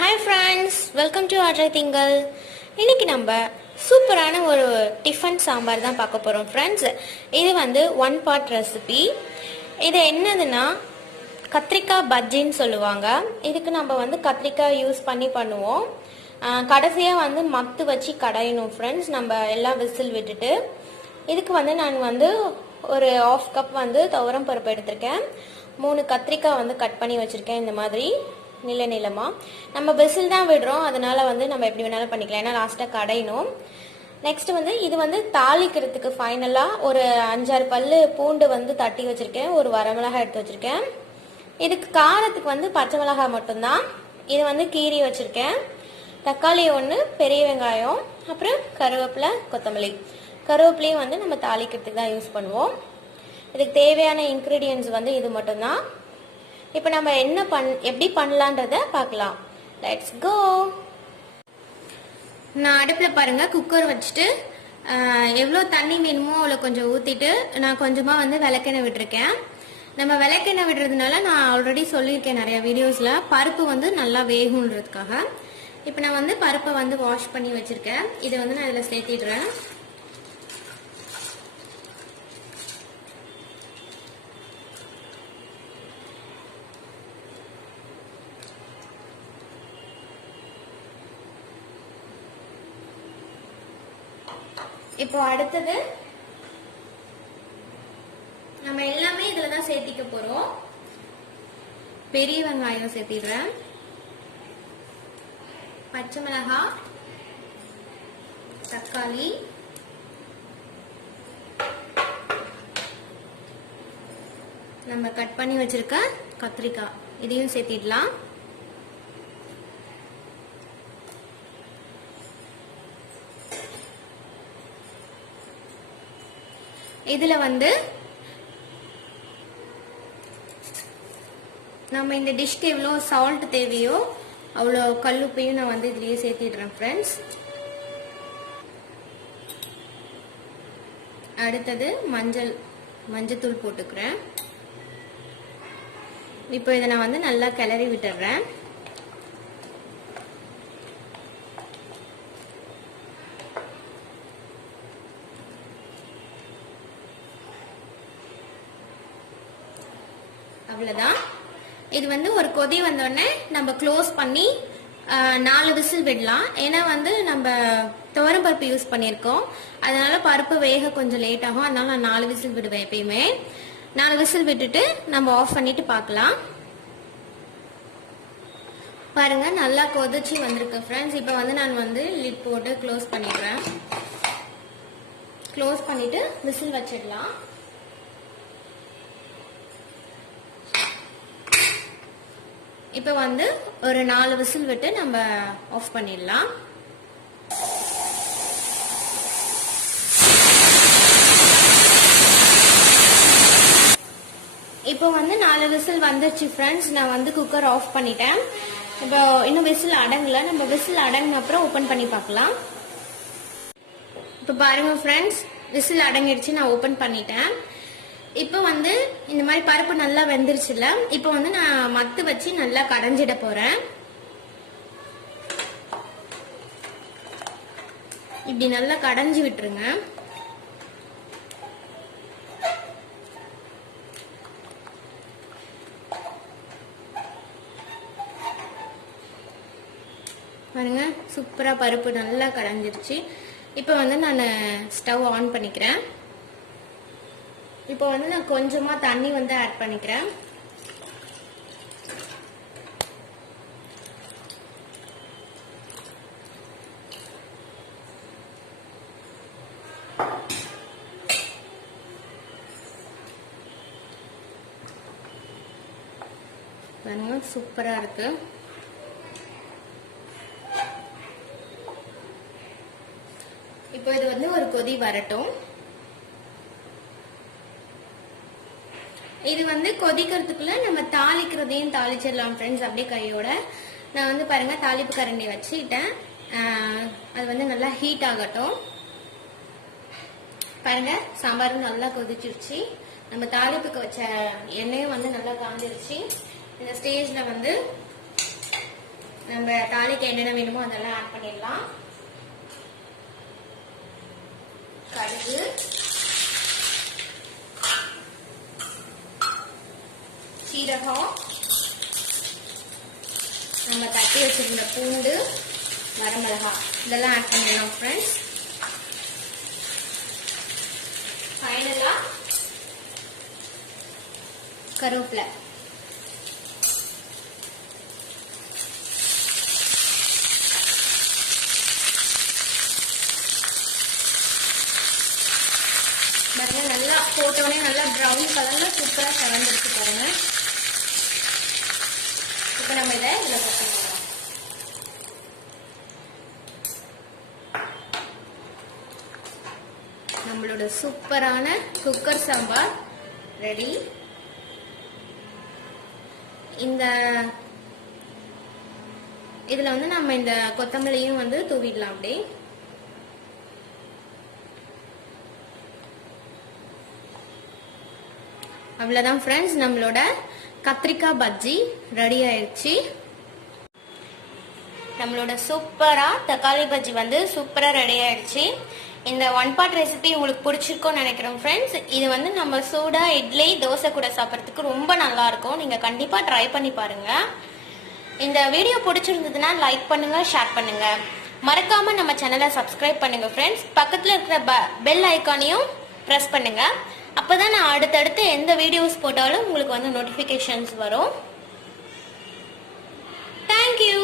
Hi friends, welcome to Atraithingal. இன்னைக்கு நம்ம சூப்பரான ஒரு டிஃபன் சாம்பார் தான் பார்க்க போறோம் friends. இது வந்து ஒன் பார்ட் ரெசிபி. இது என்னதுன்னா கத்திரிக்காய் பஜ்ஜின்னு சொல்லுவாங்க. இதுக்கு நம்ம வந்து கத்திரிக்காய் யூஸ் பண்ணி பண்ணுவோம். கடைசியா வந்து மத்து வச்சு கடையணும் friends. நம்ம எல்லாம் விசில் விட்டுட்டு இதுக்கு வந்து நான் வந்து ஒரு 1/2 கப் வந்து துவரம் பருப்பு எடுத்திருக்கேன். 3 கத்திரிக்காய் வந்து கட் பண்ணி வச்சிருக்கேன் இந்த மாதிரி நீல நீளமா. நம்ம விசில் தான் விடுறோம், அதனால வந்து நம்ம எப்படி வேணாலும் பண்ணிக்கலாம், ஏன்னா லாஸ்டா கடையணும். நெக்ஸ்ட் வந்து இது வந்து தாளிக்கிறதுக்கு ஃபைனலா ஒரு 5-6 பல்லு பூண்டு வந்து தட்டி வச்சிருக்கேன், ஒரு வரமிளகாய் எடுத்து வச்சிருக்கேன். இதுக்கு காரத்துக்கு வந்து பச்சை மிளகாய் மட்டும்தான். இது வந்து கீரி வச்சிருக்கேன். தக்காளி 1, பெரிய வெங்காயம், அப்புறம் கருவேப்பிலை, கொத்தமல்லி. கருவேப்பிலையும் வந்து நம்ம தாளிக்கிறதுக்கு தான் யூஸ் பண்ணுவோம். இதுக்கு தேவையான இன்கிரீடியன்ஸ் வந்து இது மட்டும்தான். இப்போ நம்ம எப்படி பண்ணலான்றத பார்க்கலாம். Let's go. நான் அடுப்பில் பாருங்க குக்கர் வச்சுட்டு எவ்வளோ தண்ணி வேணுமோ அவ்வளோ கொஞ்சம் ஊற்றிட்டு நான் கொஞ்சமாக வந்து விளக்கெண்ணெய் விட்டுருக்கேன். நம்ம விளக்கெண்ணெய் விடுறதுனால நான் ஆல்ரெடி சொல்லியிருக்கேன் நிறைய வீடியோஸில், பருப்பு வந்து நல்லா வேகுன்றதுக்காக. இப்போ நான் வந்து பருப்பை வந்து வாஷ் பண்ணி வச்சுருக்கேன். இதை வந்து நான் இதில் சேர்த்திடுறேன். இப்போ அடுத்தது நம்ம எல்லாமே இதுல தான் சேர்த்திக்க போறோம். பெரிய வெங்காயம் சேர்த்திடுறேன், பச்சை மிளகாய், தக்காளி, நம்ம கட் பண்ணி வச்சிருக்க கத்திரிக்காய் இதையும் சேர்த்திடலாம். இதுல வந்து நம்ம இந்த டிஷ்க்கு எவ்வளோ சால்ட் தேவையோ அவ்வளோ கல்லுப்பையும் நான் வந்து இதுலயே சேர்த்திடுறேன் ஃப்ரெண்ட்ஸ். அடுத்தது மஞ்சத்தூள் போட்டுக்கிறேன். இப்போ இதை நான் வந்து நல்லா கிளறி விட்டுறேன். அவ்வளவுதான். இது வந்து ஒரு கொதி வந்தோடனே நம்ம க்ளோஸ் பண்ணி 4 விசில் விடலாம். ஏன்னா வந்து நம்ம துவரம் பருப்பு யூஸ் பண்ணியிருக்கோம், அதனால பருப்பு வேக கொஞ்சம் லேட் ஆகும். அதனால நான் 4 விசில் விடுவேன் எப்பயுமே. 4 விசில் விட்டுட்டு நம்ம ஆஃப் பண்ணிட்டு பார்க்கலாம். பாருங்க நல்லா கொதிச்சு வந்திருக்கு ஃப்ரெண்ட்ஸ். இப்போ வந்து நான் வந்து லிட் போட்டு க்ளோஸ் பண்ணிடுறேன். க்ளோஸ் பண்ணிட்டு விசில் வச்சிடலாம். இப்போ வந்து ஒரு 4 விசில் விட்டு நம்ம ஆஃப் பண்ணிடலாம். இப்போ வந்து 4 விசில் வந்துருச்சு ஃப்ரெண்ட்ஸ். நான் வந்து குக்கர் ஆஃப் பண்ணிட்டேன். இப்போ இன்னும் விசில் அடங்கல. நம்ம விசில் அடங்கின அப்புறம் ஓபன் பண்ணி பார்க்கலாம். இப்போ பாருங்க ஃப்ரெண்ட்ஸ், விசில் அடங்கிடுச்சு. நான் ஓபன் பண்ணிட்டேன். இப்போ வந்து இந்த மாதிரி பருப்பு நல்லா வெந்துருச்சுல, இப்போ வந்து நான் மத்து வச்சு நல்லா கடைஞ்சிட போறேன். இப்படி நல்லா கடைஞ்சி விட்டுருங்க. பாருங்க சூப்பரா பருப்பு நல்லா கடைஞ்சிருச்சு. இப்போ வந்து நான் ஸ்டவ் ஆன் பண்ணிக்கிறேன். இப்போ வந்து நான் கொஞ்சமா தண்ணி வந்து ஆட் பண்ணிக்கிறேன். பாருங்க சூப்பரா இருக்கு. இப்போ இது வந்து ஒரு கொதி வரட்டும். இது வந்து கொதிக்கிறதுக்குள்ள நம்ம தாளிக்கிறதையும் தாளிச்சிடலாம் ஃப்ரெண்ட்ஸ், அப்படியே கையோட. நான் வந்து பாருங்க தாளிப்பு கரண்டி வச்சுட்டேன். அது வந்து நல்லா ஹீட் ஆகட்டும். பாருங்க சாம்பாரும் நல்லா கொதிச்சிருச்சு. நம்ம தாளிப்புக்கு வச்ச எண்ணெயும் வந்து நல்லா காஞ்சிருச்சு. இந்த ஸ்டேஜ்ல வந்து நம்ம தாளிக்கு என்னென்ன வேணுமோ அதெல்லாம் ஆட் பண்ணிடலாம். கடுகு, சீரகம், நம்ம தட்டி வச்சிருந்த பூண்டு, வரமிளகாய் இதெல்லாம் ஆட் பண்ணிடலாம் ஃப்ரெண்ட்ஸ். ஃபைனலா கருவேப்பிலை. பாருங்க, நல்லா போட்டோடனே நல்லா ப்ரௌன் கலர்ல சூப்பரா கலந்துருக்கு பாருங்க. இப்போ நம்ம இதை இதில் கொட்டலாம். நம்மளோட சூப்பரான குக்கர் சாம்பார் ரெடி. இந்த இதுல வந்து நம்ம இந்த கொத்தமல்லியும் வந்து தூவிடலாம் அப்படி. அவ்வளவுதான் ஃப்ரெண்ட்ஸ், நம்மளோட கத்திரிக்காய் பஜ்ஜி ரெடி ஆயிடுச்சு. நம்மளோட சூப்பரா தக்காளி பஜ்ஜி வந்து சூப்பரா ரெடி ஆயிடுச்சு. இந்த ஒன் பார்ட் ரெசிபி உங்களுக்கு பிடிச்சிருக்கும்னு நினைக்கிறேன் ஃப்ரெண்ட்ஸ். இது வந்து நம்ம சூடா இட்லி தோசை கூட சாப்பிட்றதுக்கு ரொம்ப நல்லா இருக்கும். நீங்க கண்டிப்பா ட்ரை பண்ணி பாருங்க. இந்த வீடியோ பிடிச்சிருந்ததுன்னா லைக் பண்ணுங்க, ஷேர் பண்ணுங்க, மறக்காம நம்ம சேனலை சப்ஸ்கிரைப் பண்ணுங்க ஃப்ரெண்ட்ஸ். பக்கத்துல இருக்கிற பெல் ஐக்கானையும் பிரஸ் பண்ணுங்க. அப்பதான் நான் அடுத்தடுத்து எந்த வீடியோஸ் போட்டாலும் உங்களுக்கு வந்து நோட்டிபிகேஷன்ஸ் வரும். தேங்க்யூ.